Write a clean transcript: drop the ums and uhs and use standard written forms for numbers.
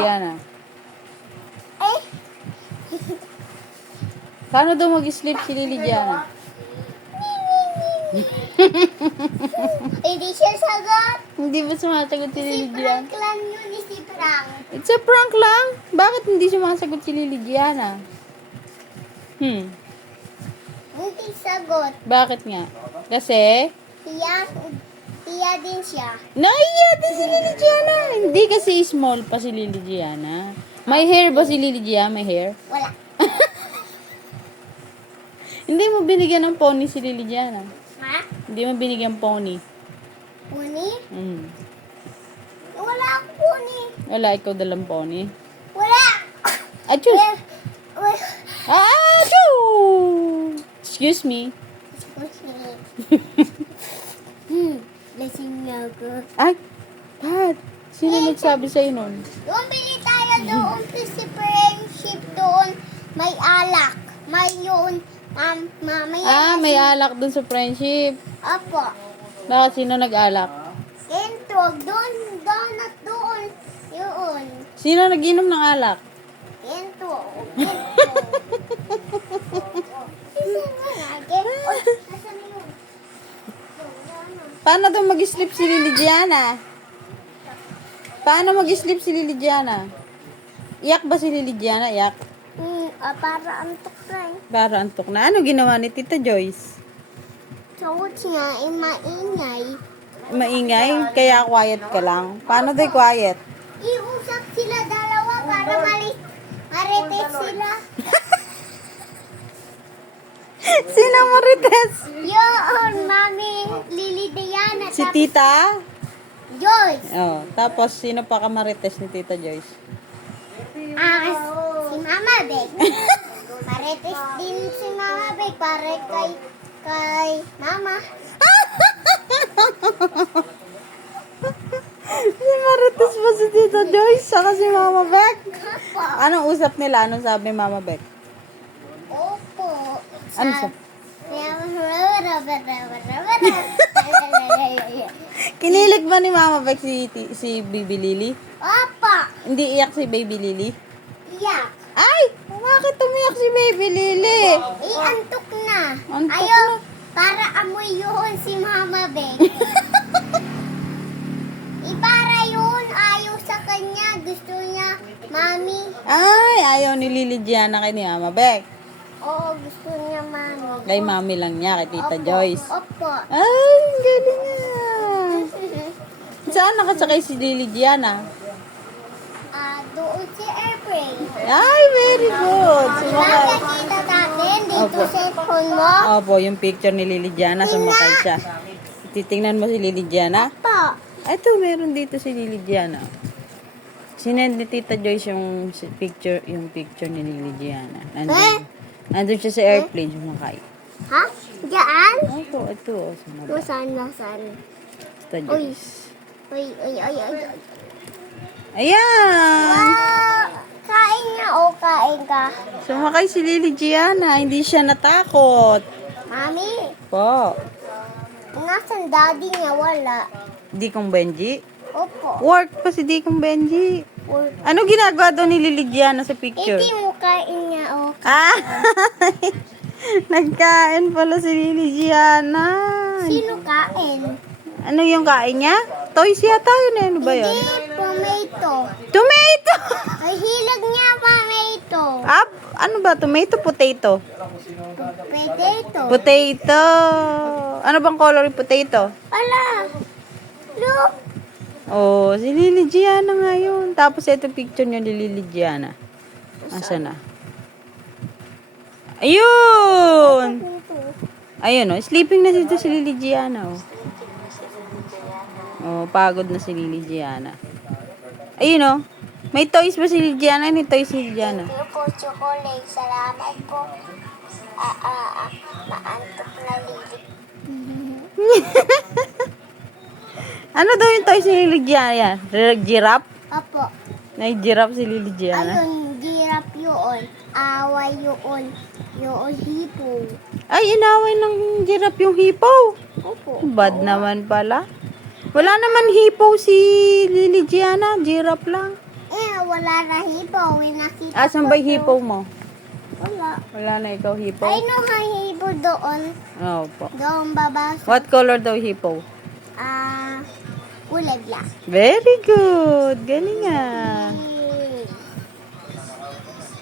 Gianna? Eh, Paano daw mag-sleep si Lily Gianna? hindi siya sagot. Hindi ba sumasagot si Si Lily Frank Gianna? lang yun, si Frank. It's a prank lang. Bakit hindi sumasagot si Lily Gianna? Hindi sagot. Bakit nga? Kasi? Tiya din siya. Naiya din si Lily Gianna. Hindi kasi small pa si Lily Gianna. May hair ba si Lily Gianna? May hair? Wala. Hindi mo binigyan ng pony si Lily Gianna. Ha? Hindi mo binigyan pony. Puni? Wala akong puni. Wala, ikaw dalang pony. Wala. Achoo! Wala. Achoo! Excuse me. Lasing na ako. Ay, Pat. Sino nagsabi sa'yo nun? Doon bili tayo doon sa friendship doon. May alak. May yun. Mamaya. May alak dun sa friendship. Apo. Bakit sino nag-alak? Kentog. Doon. Donut doon. Yun. Sino nag-inom ng alak? Kentog. Paano daw mag-sleep si Lily Gianna? Paano mag-sleep si Lily Gianna? Iyak ba si Lily Gianna? Iyak? Para antok na eh. Para antok na. Ano ginawa ni Tita Joyce? Sagot niya maingay. Maingay? Kaya quiet ka lang? Paano daw quiet? Iusap sila dalawa para marites sila. Sino marites? Yun, Mami Lily Diana. Si Tita? Joyce. Oh, tapos sino pa ka marites ni Tita Joyce? Si Mama Beg. Marites din si Mama Beg para kay Mama. Si marites ba si Tita Joyce? Saka si Mama Beck? Opo. Anong usap nila? Anong sabi Mama Beck? Opo. Ano siya? Kinilig ba ni Mama Beck si Baby Lily? Opo. Hindi iyak si Baby Lily? Iyak. Ay! Bakit umiyak si Baby Lily? Antok na. Antok Ayaw, na. para amoy yun si Mama Beg. Para yun, ayaw sa kanya. Gusto niya, Mami. Ay! Ayaw ni Lily Gianna kay ni Mama Beck. Oo, gusto niya, Mami. Kay Mami lang niya, kay Tita Opo, Joyce. Opo. Ay! Ang galing nga. Saan nakasakay si Lily Gianna? Doon si Airplane. Ay! Very good. Sumakay. Nakakita natin dito Opo. sa phone mo. Opo, yung picture ni Lily Gianna, sumakay siya. Titingnan mo si Lily Gianna. Po. Ito, meron dito si Lily Gianna. Sinend ni Tita Joyce yung picture ni Lily Gianna. Nandun siya sa airplane, sumakay. Ha? Diyan? Ito, sumakay. Saan? Nasaan? Tita Joyce. Uy. Ayan! Wow! Kain nga o kain ka? Sumakay si Lily Gianna, hindi siya natakot. Mami, Po. nasan daddy niya? Wala. Di kong Benji? Opo. Work pa si Di kong Benji. Ano ginagawa daw ni Lily Gianna sa picture? Hindi mo kain niya o. Ah! Nagkain pala si Lily Gianna. Sino kain? Ano yung kain niya? Toys yata yun eh. Ano ba yun? Hindi, tomato. Tomato! Ay, hilag niya tomato. Ano ba? Tomato, potato? Potato. Potato. Ano bang color yung potato? Ala. Look. Oh, si Lily Gianna nga yun. Tapos ito picture niya ni Lily Gianna. Asa na? Ayun! Ayun oh, sleeping na dito si Lily Gianna oh. Oh, pagod na si Lily Gianna. Ayun oh. May toys ba si Lily Gianna? May toys si Lily Gianna. Thank you po, chocolate. Salamat po. Maantok na lili. Ano daw yung toys ni Lily Gianna? Giraffe? Opo. May giraffe si Lily Gianna. Ayun, giraffe yun. Away yun. Yung hipo. Ay, inaway ng giraffe yung hipo. Opo. Bad naman pala. Wala naman hipo si Lily Gianna. Giraffe lang. Wala wala na hipo. Nakita Asan ko ba yung hipo to. mo? Wala. Wala na ikaw hipo? Ay, no, may hipo doon. Opo. Doon baba. What color daw hipo? Kulay black. Very good. Galing ah.